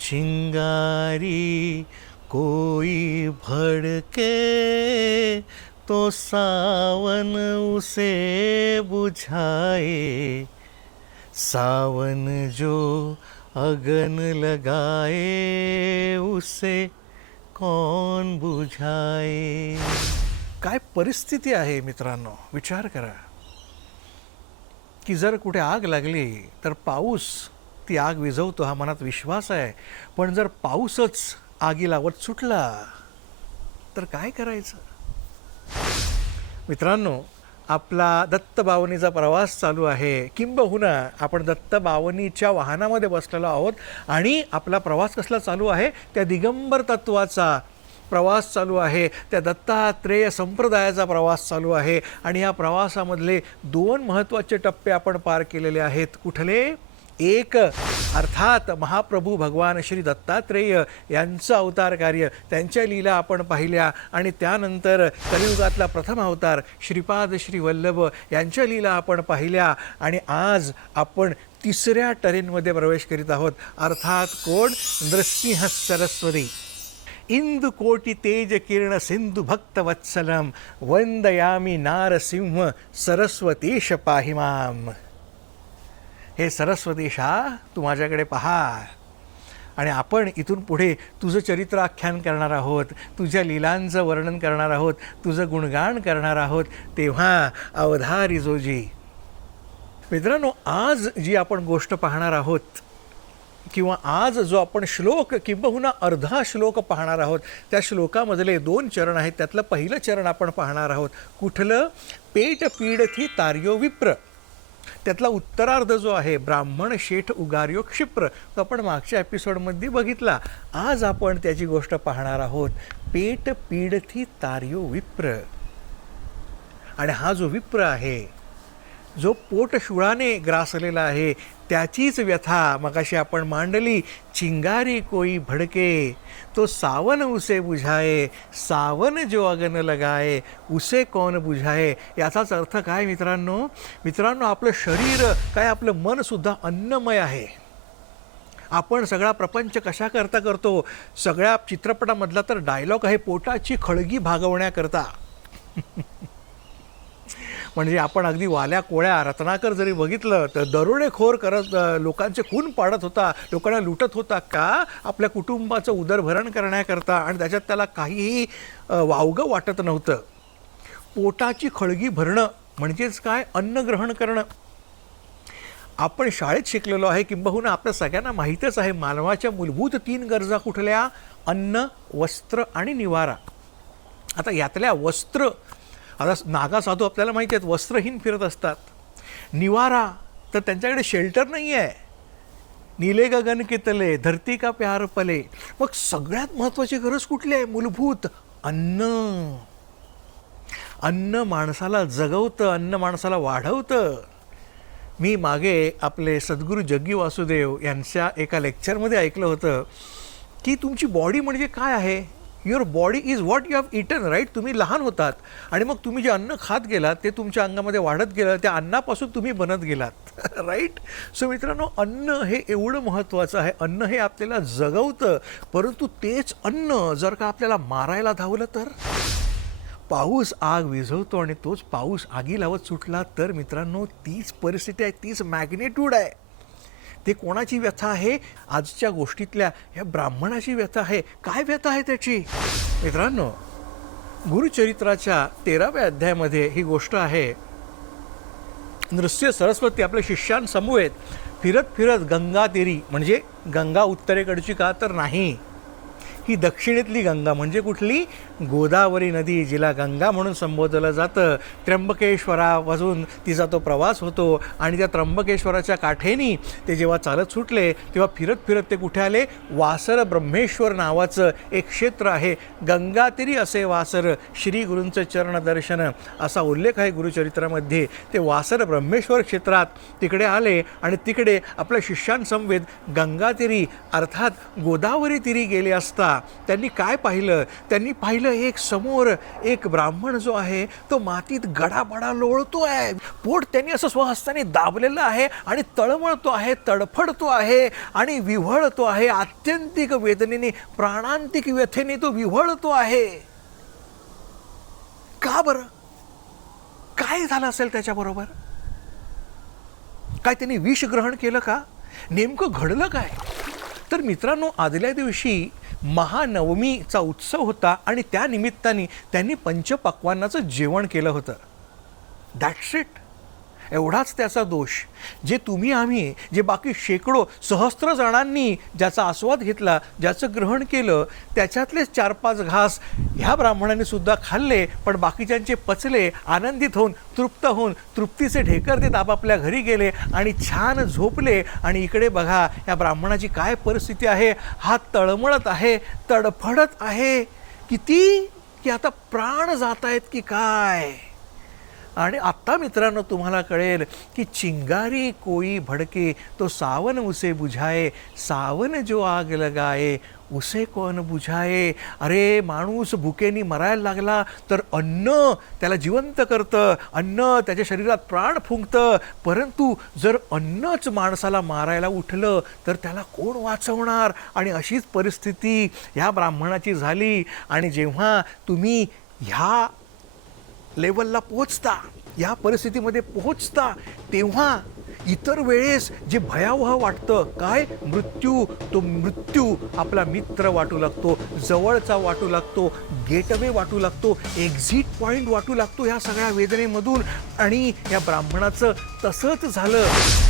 चिंगारी कोई भड़के तो सावन उसे बुझाए, सावन जो अगन लगाए उसे कौन बुझाए. काय परिस्थिती आहे मित्रांनो, विचार करा की जर कुठे आग लागली तर पाऊस ती आग विझवतो हा मनात विश्वास आहे. पण जर पाऊसच आगी लावत सुटला तर काय करायचं. मित्रांनो, आपला दत्तबावनीचा प्रवास चालू आहे. किंबहुना आपण दत्तबावनीच्या वाहनामध्ये बसलेलो आहोत आणि आपला प्रवास कसला चालू आहे, त्या दिगंबर तत्वाचा प्रवास चालू आहे, त्या दत्तात्रेय संप्रदायाचा प्रवास चालू आहे. आणि या प्रवासामधले दोन महत्त्वाचे टप्पे आपण पार केलेले आहेत. कुठले? एक अर्थात महाप्रभू भगवान श्री दत्तात्रेय यांचं अवतार कार्य, त्यांच्या लीला आपण पाहिल्या. आणि त्यानंतर कलियुगातला प्रथम अवतार श्रीपाद श्री वल्लभ यांच्या लीला आपण पाहिल्या. आणि आज आपण तिसऱ्या टरेनमध्ये प्रवेश करीत आहोत. अर्थात कोण? नृसिंह सरस्वती. इंदु कोटि तेज किरण सिंधु भक्त वत्सलम वंदयामी नारसिंह सरस्वतीश पाहि माम. हे सरस्वतीशा, तू माझ्याकडे पहा. आणि आपण इथून पुढे तुझं चरित्र आख्यान करणार आहोत, तुझ्या लीलांचं वर्णन करणार आहोत, तुझं गुणगान करणार आहोत. तेव्हा अवधारी जोजी. मित्रांनो, आज जी आपण गोष्ट पाहणार आहोत किंवा आज जो आपण श्लोक किंबहुना अर्धा श्लोक पाहणार आहोत, त्या श्लोकामधले दोन चरण आहेत. त्यातलं पहिलं चरण आपण पाहणार आहोत. कुठलं? पेट पीडथी तार्यो विप्र. त्यातला उत्तरार्ध जो आहे, ब्राह्मण शेठ उगार्यो क्षिप्र, तो आपण मागच्या एपिसोडमध्ये बघितला. आज आपण त्याची गोष्ट पाहणार आहोत. पेट पीडथी तार्यो विप्र. आणि हा जो विप्र आहे, जो पोटशुळाने ग्रासलेला आहे, त्याचीच व्यथा मगाशी आपण मांडली. चिंगारी कोई भड़के तो सावन उसे बुझाए, सावन जो अगन लगाए उसे कौन बुझाए. याचाच अर्थ काय मित्रांनो? मित्रांनो, आपलं शरीर काय, आपलं मनसुद्धा अन्नमय आहे. आपण सगळा प्रपंच कशा करता करतो? सगळ्या चित्रपटामधला तर डायलॉग आहे, पोटाची खळगी भागवण्याकरता. म्हणजे आपण अगदी वाल्या कोळ्या रत्नाकर जरी बघितलं तर दरोडेखोर करत लोकांचे खून पाडत होता, लोकांना लुटत होता. का? आपल्या कुटुंबाचं उदरभरण करण्याकरता. आणि त्याच्यात त्याला काहीही वावगं वाटत नव्हतं. पोटाची खळगी भरणं म्हणजेच काय? अन्न ग्रहण करणं. आपण शाळेत शिकलेलो आहे, किंबहुना आपल्या सगळ्यांना माहीतच आहे, मानवाच्या मूलभूत 3 गरजा कुठल्या? अन्न, वस्त्र आणि निवारा. आता यातल्या वस्त्र, आता नागा साधू आपल्याला माहिती आहेत वस्त्रहीन फिरत असतात. निवारा तर त्यांच्याकडे शेल्टर नाही आहे. नीले गगन के तले धरती का प्यार पले. मग सगळ्यात महत्त्वाची गरज कुठली आहे? मूलभूत अन्न. अन्न माणसाला जगवतं, अन्न माणसाला वाढवतं. मी मागे आपले सद्गुरू जग्गी वासुदेव यांच्या एका लेक्चरमध्ये ऐकलं होतं की तुमची बॉडी म्हणजे काय आहे? Your body is what you have eaten, right. तुम्ही लहान होतात आणि मग तुम्ही जे अन्न खात गेलात ते तुमच्या अंगामध्ये वाढत गेलं, त्या अन्नापासून तुम्ही बनत गेलात. राईट. सो मित्रांनो, अन्न हे एवढं महत्त्वाचं आहे. अन्न हे आपल्याला जगवतं. परंतु तेच अन्न जर का आपल्याला मारायला धावलं तर? पाऊस आग विझवतो आणि तोच पाऊस आगी लावत सुटला तर मित्रांनो, तीच परिस्थिती आहे, तीच मॅग्नेट्यूड आहे. ते कोणाची व्यथा आहे? आजच्या गोष्टीतल्या या ब्राह्मणाची व्यथा आहे. काय व्यथा आहे त्याची? मित्रांनो, गुरुचरित्राच्या 13व्या अध्यायामध्ये ही गोष्ट आहे. नृसिंह सरस्वती आपल्या शिष्यांसमवेत फिरत फिरत गंगा तीरी, म्हणजे गंगा उत्तरेकडची का तर नाही, ही दक्षिणेतली गंगा म्हणजे कुठली? गोदावरी नदी, जिला गंगा म्हणून संबोधलं जातं. त्र्यंबकेश्वरापासून तिचा तो प्रवास होतो. आणि त्या त्र्यंबकेश्वराच्या काठेनी ते जेव्हा चालत सुटले तेव्हा फिरत फिरत ते कुठे आले? वासर ब्रह्मेश्वर नावाचं एक क्षेत्र आहे. गंगातीरी असे वासर, श्री गुरूंचं चरणदर्शन असा उल्लेख आहे गुरुचरित्रामध्ये. ते वासर ब्रह्मेश्वर क्षेत्रात तिकडे आले आणि तिकडे आपल्या शिष्यांसमवेत गंगातीरी अर्थात गोदावरी तीरी गेले असता त्यांनी काय पाहिलं? त्यांनी पाहिलं एक समोर एक ब्राह्मण जो आहे तो मातीत गडाबडा लोळतो आहे. पोट त्यांनी असं स्वहस्ताने दाबलेलं आहे आणि तळमळतो आहे, तडफडतो आहे आणि विव्हळतो आहे. आत्यंतिक वेदनेने, प्राणांतिक व्यथेने तो विव्हळतो आहे. का बरं? काय झालं असेल त्याच्याबरोबर? काय त्यांनी विष ग्रहण केलं का? नेमकं घडलं काय? तर मित्रांनो, आदल्या दिवशी महानवमीचा उत्सव होता आणि त्या निमित्ताने त्यांनी पंचपक्वान्नाचं जेवण केलं होतं. That's it. एवढाच त्याचा दोष. जे तुम्ही आम्ही, जे बाकी शेकडो सहस्त्र जणांनी ज्याचा आस्वाद घेतला, ज्याचं ग्रहण केलं, त्याच्यातलेच 4-5 घास ह्या ब्राह्मणांनी सुद्धा खाल्ले, पण बाकीच्यांचे पचले. आनंदित होऊन, तृप्त होऊन, तृप्तीचे ढेकर देत आपापल्या घरी गेले आणि छान झोपले. आणि इकडे बघा या ब्राह्मणाची काय परिस्थिती आहे. हा तळमळत आहे, तडफडत आहे. किती की आता प्राण जात आहेत की काय. आणि आत्ता मित्रांनो तुम्हाला कळेल की चिंगारी कोई भडके तो सावन उसे बुझाए, सावन जो आग लगाए उसे कौन बुझाए. अरे माणूस भुकेनी मरायला लागला तर अन्न त्याला जिवंत करतं, अन्न त्याच्या शरीरात प्राण फुंकतं. परंतु जर अन्नच माणसाला मारायला उठलं तर त्याला कोण वाचवणार. आणि अशीच परिस्थिती ह्या ब्राह्मणाची झाली. आणि जेव्हा तुम्ही ह्या लेवलला पोहोचता, या परिस्थितीमध्ये पोहोचता, तेव्हा इतर वेळेस जे भयावह वाटतं, काय मृत्यू, तो मृत्यू आपला मित्र वाटू लागतो, जवळचा वाटू लागतो, गेटवे वाटू लागतो, एक्झिट पॉईंट वाटू लागतो ह्या सगळ्या वेदनेमधून. आणि या ब्राह्मणाचं तसंच झालं.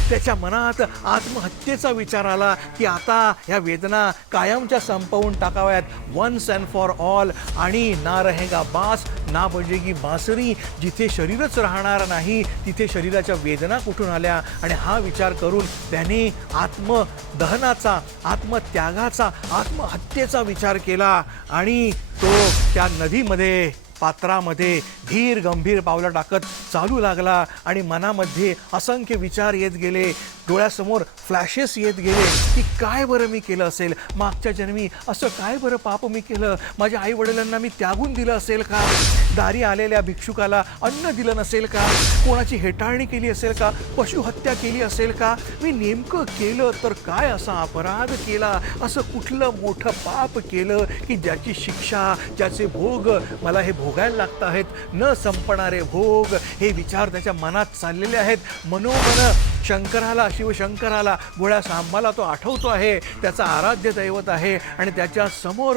त्याच्या मनात आत्महत्येचा विचार आला की आता ह्या वेदना कायमच्या संपवून टाकाव्यात, वन्स अँड फॉर ऑल. आणि ना रहेगा बास ना बजेगी बासरी. जिथे शरीरच राहणार नाही तिथे शरीराच्या वेदना कुठून आल्या. आणि हा विचार करून त्याने आत्मदहनाचा, आत्मत्यागाचा, आत्महत्येचा विचार केला. आणि तो त्या नदीमध्ये, पात्रामध्ये धीर गंभीर पावलं टाकत चालू लागला. आणि मनामध्ये असंख्य विचार येत गेले, डोळ्यासमोर फ्लॅशेस येत गेले की काय बरं मी केलं असेल, मागच्या जन्मी असं काय बरं पाप मी केलं. माझ्या आईवडिलांना मी त्यागून दिलं असेल का, दारी आलेल्या भिक्षुकाला अन्न दिलं नसेल का, कोणाची हेटाळणी केली असेल का, पशुहत्या केली असेल का, मी नेमकं केलं तर काय असा अपराध केला, असं कुठलं मोठं पाप केलं की ज्याची शिक्षा, ज्याचे भोग मला हे भोगायला लागत आहेत, न संपणारे भोग. हे विचार त्याच्या मनात चाललेले आहेत. मनोमन शंकराला, शिवशंकराला, भोळ्या सांबाला तो आठवतो आहे, त्याचा आराध्य दैवत आहे. आणि त्याच्या समोर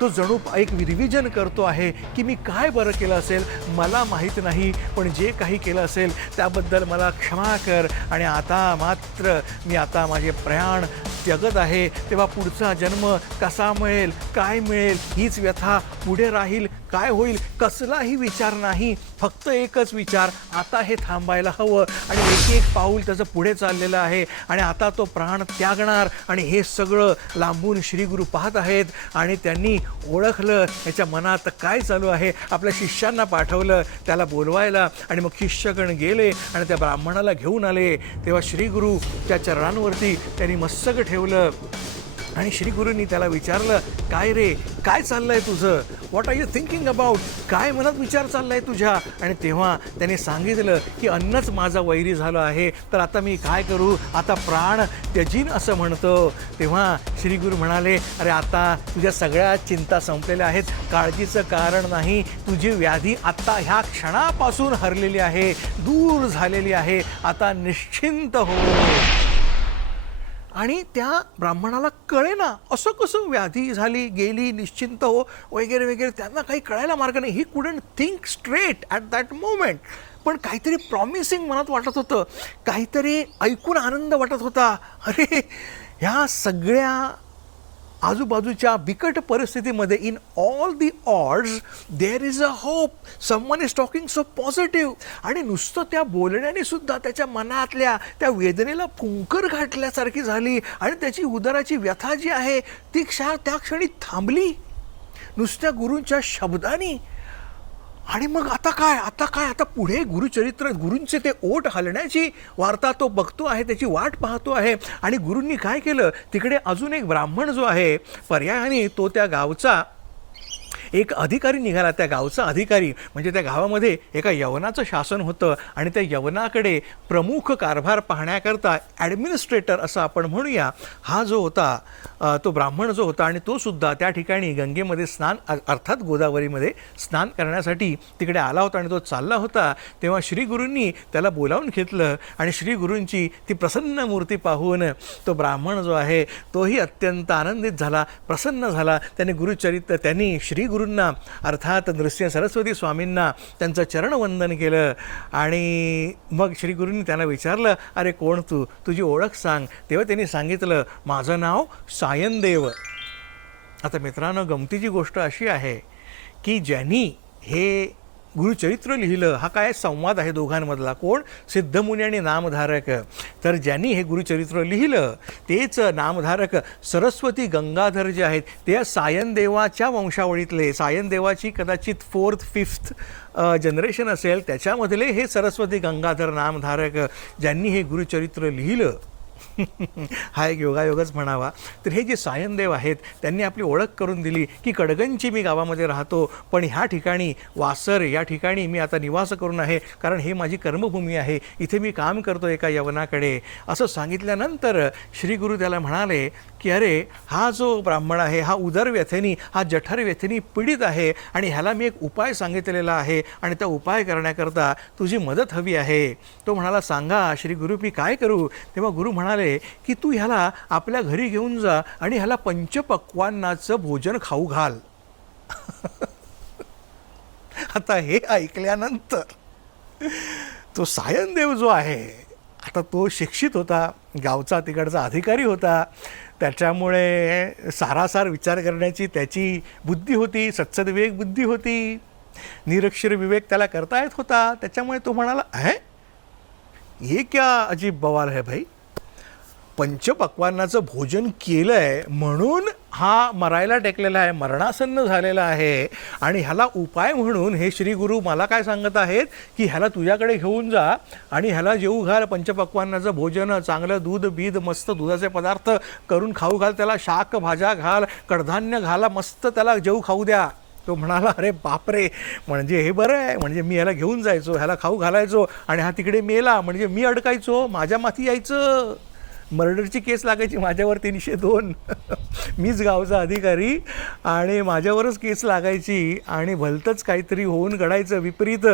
तो जणू एक रिव्हिजन करतो आहे की मी काय बरं केलं असेल मला माहीत नाही, पण जे काही केलं असेल त्याबद्दल मला क्षमा कर. आणि आता मात्र मी आता माझे प्रयाण जगत आहे, तेव्हा पुढचा जन्म कसा मिळेल, काय मिळेल हीच व्यथा पुढे राहील, काय होईल कसलाही विचार नाही, फक्त एकच विचार, आता हे थांबायला हवं. आणि एक एक पाऊल त्याचं पुढे चाललेलं आहे. आणि आता तो प्राण त्यागणार. आणि हे सगळं लांबून श्रीगुरू पाहत आहेत. आणि त्यांनी ओळखलं याच्या मनात काय चालू आहे. आपल्या शिष्यांना पाठवलं त्याला बोलवायला. आणि मग शिष्यगण गेले आणि त्या ब्राह्मणाला घेऊन आले. तेव्हा श्रीगुरू त्या चरणांवरती त्यांनी मस्तक ठेवलं. आणि श्रीगुरूंनी त्याला विचारलं, काय रे, काय चाललंय तुझं, what are you thinking about, काय मनात विचार चाललाय तुझ्या. आणि तेव्हा त्याने सांगितलं की अन्नच माझा वैरी झालं आहे, तर आता मी काय करू, आता प्राण त्यजीन असं म्हणतो. तेव्हा श्रीगुरू म्हणाले, अरे आता तुझ्या सगळ्या चिंता संपलेल्या आहेत, काळजीचं कारण नाही, तुझी व्याधी आत्ता ह्या क्षणापासून हरलेली आहे, दूर झालेली आहे, आता निश्चिंत हो. आणि त्या ब्राह्मणाला कळेना असं कसं व्याधी झाली, गेली, निश्चिंत हो वगैरे वगैरे, त्यांना काही कळायला मार्ग नाही. He couldn't think straight at that moment. पण काहीतरी प्रॉमिसिंग मनात वाटत होतं, काहीतरी ऐकून आनंद वाटत होता. अरे ह्या सगळ्या आजूबाजूच्या बिकट परिस्थितीमध्ये, in all the odds there is a hope, someone is talking so positive. आणि नुसतं त्या बोलण्याने सुद्धा त्याच्या मनातल्या त्या वेदनेला फुंकर घातल्यासारखी झाली. आणि त्याची उदराची व्यथा जी आहे ती त्या क्षणी थांबली नुसत्या गुरूंच्या शब्दांनी. आणि मग आता काय, आता काय, आता पुढे गुरुचरित्र, गुरूंचे ते ओठ हलण्याची वार्ता तो बघतो आहे, त्याची वाट पाहतो आहे. आणि गुरूंनी काय केलं, तिकडे अजून एक ब्राह्मण जो आहे पर्यायाने, तो त्या गावचा एक अधिकारी निघाला. त्या गावचा अधिकारी म्हणजे त्या गावामध्ये एका यवनाचं शासन होतं आणि त्या यवनाकडे प्रमुख कारभार पाहण्याकरता ॲडमिनिस्ट्रेटर असं आपण म्हणूया, हा जो होता तो ब्राह्मण जो होता, आणि तो सुद्धा त्या ठिकाणी गंगेमध्ये स्नान अर्थात गोदावरीमध्ये स्नान करण्यासाठी तिकडे आला होता. आणि तो चालला होता तेव्हा श्री गुरूंनी त्याला बोलावून घेतलं आणि श्री गुरूंची ती प्रसन्न मूर्ती पाहून तो ब्राह्मण जो आहे तोही अत्यंत आनंदित झाला, प्रसन्न झाला. त्यांनी श्री गुरूंना अर्थात नृसिंह सरस्वती स्वामींना त्यांचं चरणवंदन केलं. आणि मग श्री गुरूंनी त्यांना विचारलं, अरे कोण तू, तुझी ओळख सांग. तेव्हा त्यांनी सांगितलं, माझं नाव सायनदेव. आता मित्रांनो, गमतीची गोष्ट अशी आहे की ज्यांनी हे गुरुचरित्र लिहिलं, हा काय संवाद आहे दोघांमधला, कोण, सिद्धमुनी आणि नामधारक. तर ज्यांनी हे गुरुचरित्र लिहिलं तेच नामधारक सरस्वती गंगाधर जे आहेत ते सायनदेवाच्या वंशावळीतले, सायनदेवाची कदाचित 4th 5th जनरेशन असेल, त्याच्यामधले हे सरस्वती गंगाधर नामधारक ज्यांनी हे गुरुचरित्र लिहिलं. हा एक योगायोगच म्हणावा. तर हे जे सायनदेव आहेत त्यांनी आपली ओळख करून दिली की कडगंची मी गावामध्ये राहतो, पण ह्या ठिकाणी वासर या ठिकाणी मी आता निवास करून आहे, कारण हे माझी कर्मभूमी आहे, इथे मी काम करतो एका यवनाकडे. असं सांगितल्यानंतर श्री गुरु त्याला म्हणाले की अरे, हा जो ब्राह्मण आहे हा उदरव्यथेनी, हा जठरव्यथेनी पीडित आहे आणि ह्याला मी एक उपाय सांगितलेला आहे आणि त्या उपाय करण्याकरता तुझी मदत हवी आहे. तो म्हणाला, सांगा श्री गुरु, मी काय करू. तेव्हा गुरु म्हणाले की तू ह्याला आपल्या घरी घेऊन जा आणि ह्याला पंचपक्वान्नाचं भोजन खाऊ घाल. आता हे ऐकल्यानंतर तो सायनदेव जो आहे, आता तो शिक्षित होता, गावचा तिकडचा अधिकारी होता, त्याच्यामुळे सारासार विचार करण्याची त्याची बुद्धी होती, सत्सद्विवेक बुद्धी होती, निरक्षर विवेक त्याला करता येत होता. त्याच्यामुळे तो म्हणाला, ये क्या अजीब बवाल है भाई, पंचपक्वान्नाचं भोजन केलं आहे म्हणून हा मरायला टेकलेला आहे, मरणासन्न झालेला आहे, आणि ह्याला उपाय म्हणून हे श्री गुरु मला काय सांगत आहेत की ह्याला तुझ्याकडे घेऊन जा आणि ह्याला जेवू घाल, पंचपक्वान्नाचं भोजन, चांगलं दूध बीध, मस्त दुधाचे पदार्थ करून खाऊ घाल, त्याला शाक भाज्या घाल, कडधान्य घाला, मस्त त्याला जेवू खाऊ द्या. तो म्हणाला, अरे बापरे, म्हणजे हे बरं आहे, म्हणजे मी ह्याला घेऊन जायचो, ह्याला खाऊ घालायचो आणि हा तिकडे मेला म्हणजे मी अडकायचो, माझ्या माथी यायचं, मर्डरची केस लागायची माझ्यावर 302. मीच गावचा अधिकारी आणि माझ्यावरच केस लागायची आणि भलतंच काहीतरी होऊन घडायचं विपरीत.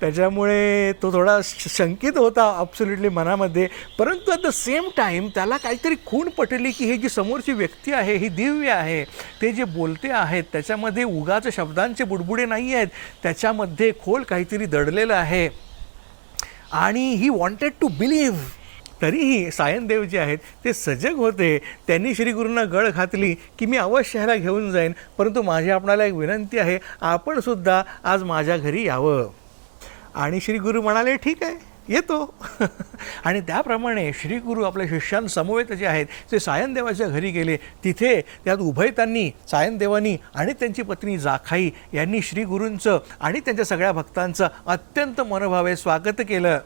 त्याच्यामुळे तो थोडा शंकित होता ॲब्सोल्युटली मनामध्ये. परंतु ॲट द सेम टाईम त्याला काहीतरी खूण पटली की हे जी समोरची व्यक्ती आहे ही दिव्य आहे, ते जे बोलते आहेत त्याच्यामध्ये उगाच शब्दांचे बुडबुडे नाही आहेत, त्याच्यामध्ये खोल काहीतरी दडलेलं आहे. आणि ही वॉन्टेड टू बिलीव्ह. तरीही सायनदेव जे आहेत ते सजग होते. त्यांनी श्री गुरूंना गळ घातली की मी अवश्य ह्याला घेऊन जाईन, परंतु माझी आपणाला एक विनंती आहे, आपण सुद्धा आज माझ्या घरी यावं. आणि श्री गुरु म्हणाले, ठीक आहे, येतो. आणि त्याप्रमाणे श्री गुरु आपल्या शिष्यांसमवेत जे आहेत ते सायनदेवाच्या घरी गेले. तिथे त्यात उभयतांनी, सायनदेवांनी आणि त्यांची पत्नी जाखाई यांनी श्री गुरूंचं आणि त्यांच्या सगळ्या भक्तांचं अत्यंत मनोभावे स्वागत केलं.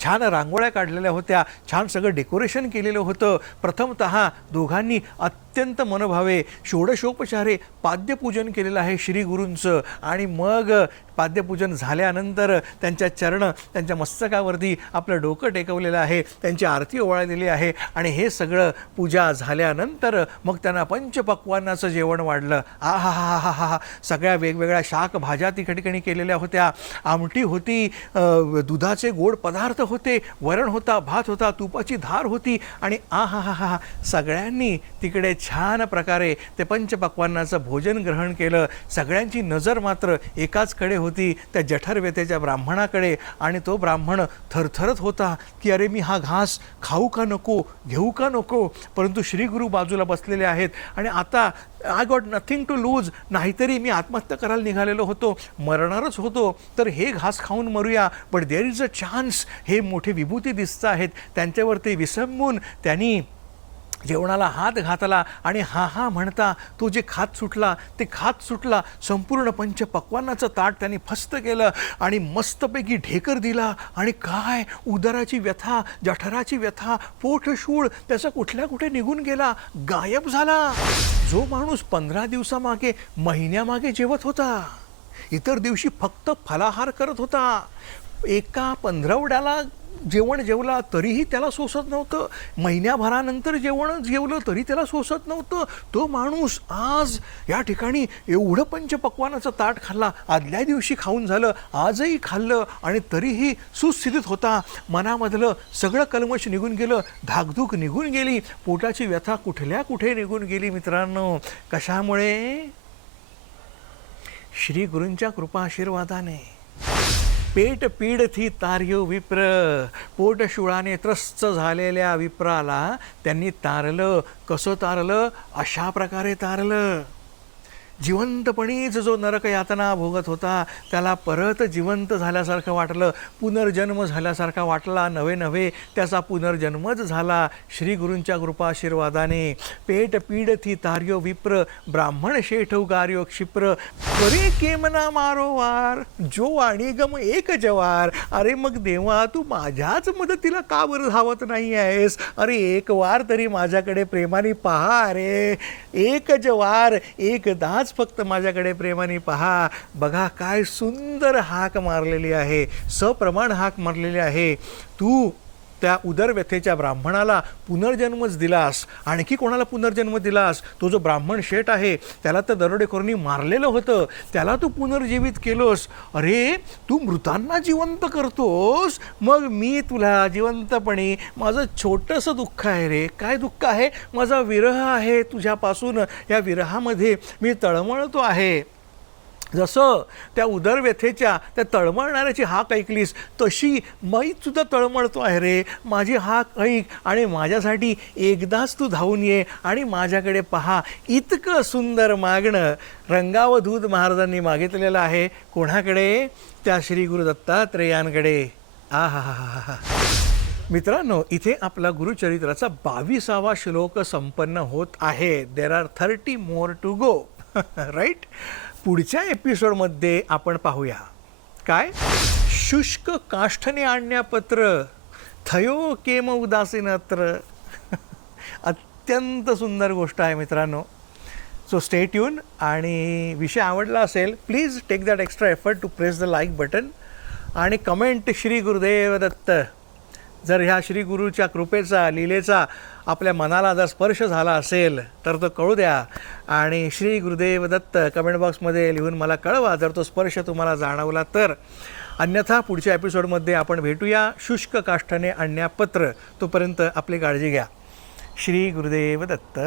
छान रांगोळ्या काढलेल्या होत्या, छान सगळं डेकोरेशन केलेलं होतं. प्रथमतः दोघांनी अत्यंत मनोभावे षोडशोपचारे पाद्यपूजन केलेलं आहे श्री गुरूंचं. आणि मग पाद्यपूजन झाल्यानंतर त्यांच्या चरण, त्यांच्या मस्तकावरती आपलं डोकं टेकवलेलं आहे, त्यांची आरती ओवाळलेली आहे. आणि हे सगळं पूजा झाल्यानंतर मग त्यांना पंचपक्वान्नाचं जेवण वाढलं. आ हा हा हा हा हा, सगळ्या वेगवेगळ्या शाक भाज्या ती ठिकाणी केलेल्या होत्या, आमटी होती, दुधाचे गोड पदार्थ होते, वरण होता, भात होता, तुपाची धार होती. आणि आ हा हा हा, सगळ्यांनी तिकडे छान प्रकारे ते पंचपक्वान्नाचं भोजन ग्रहण केलं. सगळ्यांची नजर मात्र एकाचकडे होती, त्या जठरव्यथेच्या ब्राह्मणाकडे. आणि तो ब्राह्मण थरथरत होता की अरे, मी हा घास खाऊ का नको, घेऊ का नको. परंतु श्री गुरु बाजूला बसलेले आहेत आणि आता I got nothing to lose, नाहीतरी मी आत्महत्या करायला निघालेलो होतो, मरणारच होतो, तर हे घास खाऊन मरूया. But there is a chance. हे मोठे विभूती दिसत आहेत, त्यांच्यावरती विसंबून त्यांनी जेवणाला हात घातला आणि हा हा म्हणता तो जे खात सुटला ते खात सुटला. संपूर्ण पंचपक्वान्नाचं ताट त्यांनी फस्त केलं आणि मस्तपैकी ढेकर दिला. आणि काय उदराची व्यथा, जठराची व्यथा, पोटशूळ त्याचा कुठल्या कुठे निघून गेला, गायब झाला. जो माणूस 15 दिवसामागे, महिन्यामागे जेवत होता, इतर दिवशी फक्त फलाहार करत होता, एका पंधरवड्याला जेवण जेवला तरीही त्याला सोसत नव्हतं, महिन्याभरानंतर जेवलं तरी त्याला सोसत नव्हतं, तो माणूस आज या ठिकाणी एवढं पंचपक्वान्नाचं ताट खाल्ला, आदल्या दिवशी खाऊन झालं, आजही खाल्लं आणि तरीही सुस्थितीत होता. मनामधलं सगळं कल्मश निघून गेलं, धाकधूक निघून गेली, पोटाची व्यथा कुठल्या कुठे निघून गेली. मित्रांनो, कशामुळे? श्री गुरूंच्या कृपा आशीर्वादाने. पेट पीड थी तार्यो विप्र, पोटशुळाने त्रस्त झालेल्या विप्राला त्यांनी तारलं. कसं तारलं? अशा प्रकारे तारलं. जिवंतपणीच जो नरक यातना भोगत होता त्याला परत जिवंत झाल्यासारखं वाटलं, पुनर्जन्म झाल्यासारखा वाटला. नवे नवे त्याचा पुनर्जन्मच झाला श्री गुरूंच्या कृपाशीर्वादाने. पेट पीड थी तार्यो विप्र, ब्राह्मण शेठ उगार्यो क्षिप्र, करे केमना मारो वार, जो आणि गम एक जवार. अरे मग देवा, तू माझ्याच मदतीला का बरं धावत नाही आहेस? अरे एक वार तरी माझ्याकडे प्रेमाने पहा. अरे एक जवार, एकदाच फक्त माझ्याकडे प्रेमाने पहा. बघा काय सुंदर हाक मारलेली आहे, सप्रमाण हाक मारलेली आहे. तू त्या उदरव्यथेच्या ब्राह्मणाला पुनर्जन्मच दिलास. आणखी कोणाला पुनर्जन्म दिलास? तो जो ब्राह्मण शेठ आहे त्याला तर दरोडेखोरांनी मारलेलं होतं, त्याला तू पुनर्जीवित केलोस. अरे तू मृतांना जिवंत करतोस, मग मी तुला जिवंतपणी, माझं छोटंसं दुःख आहे रे. काय दुःख आहे? माझा विरह आहे तुझ्यापासून. या विरहामध्ये मी तळमळतो आहे. जसं त्या उदरव्यथेच्या त्या तळमळणाऱ्याची हाक ऐकलीस तशी मीसुद्धा तळमळतो आहे रे. माझी हाक ऐक आणि माझ्यासाठी एकदाच तू धावून ये आणि माझ्याकडे पहा. इतकं सुंदर मागणं रंगावधूत महाराजांनी मागितलेलं आहे. कोणाकडे? त्या श्री गुरु दत्तात्रेयांकडे. आ हा हा हा हा. मित्रांनो, इथे आपला गुरुचरित्राचा 22वा श्लोक संपन्न होत आहे. There are 30 more to go. Right. पुढच्या एपिसोडमध्ये आपण पाहूया काय? शुष्क काष्ठने आणण्यापत्र, थयो केम उदासीनत्र. अत्यंत सुंदर गोष्ट आहे मित्रांनो. So stay tune. आणि विषय आवडला असेल, please take that extra effort to press the like button आणि कमेंट श्री गुरुदेव दत्त. जर ह्या श्री गुरुच्या कृपेचा, लीलेचा आपल्या मनाला जर स्पर्श झाला असेल तर तो कळू द्या. आणि श्री गुरुदेव दत्त कमेंट बॉक्समध्ये लिहून मला कळवा जर तो स्पर्श तुम्हाला जाणवला तर. अन्यथा पुढच्या एपिसोडमध्ये आपण भेटूया. शुष्क काष्ठाने आणण्यापत्र. तोपर्यंत आपली काळजी घ्या. श्री गुरुदेव दत्त.